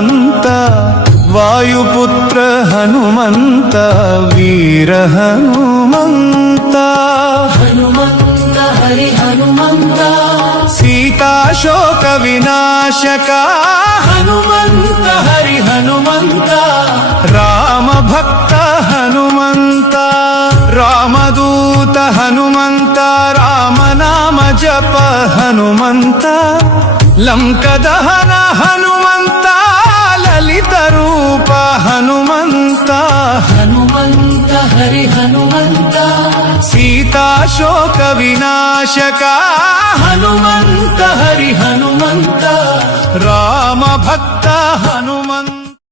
ಹನುಮಂತ ವಾಯುಪುತ್ರ ಹನುಮಂತ ವೀರ ಹನುಮಂತ ಹನುಮಂತ ಹರಿ ಹನುಮಂತ ಸೀತಾಶೋಕ ವಿನಾಶಕ ಹನುಮಂತ ಹರಿ ಹನುಮಂತ ರಾಮ ಭಕ್ತ ಹನುಮಂತ ರಾಮದೂತ ಹನುಮಂತ ರಾಮನಾಮ ಜಪ ಹನುಮಂತ ಲಂಕದಹನ ಹನುಮಂತ ಲಲಿತ ರೂಪ ಹನುಮಂತ ಹನುಮಂತ ಹರಿ ಹನುಮಂತ ಸೀತಾಶೋಕ ವಿನಾಶಕ ಹನುಮಂತ ಹರಿ ಹನುಮಂತ ರಾಮ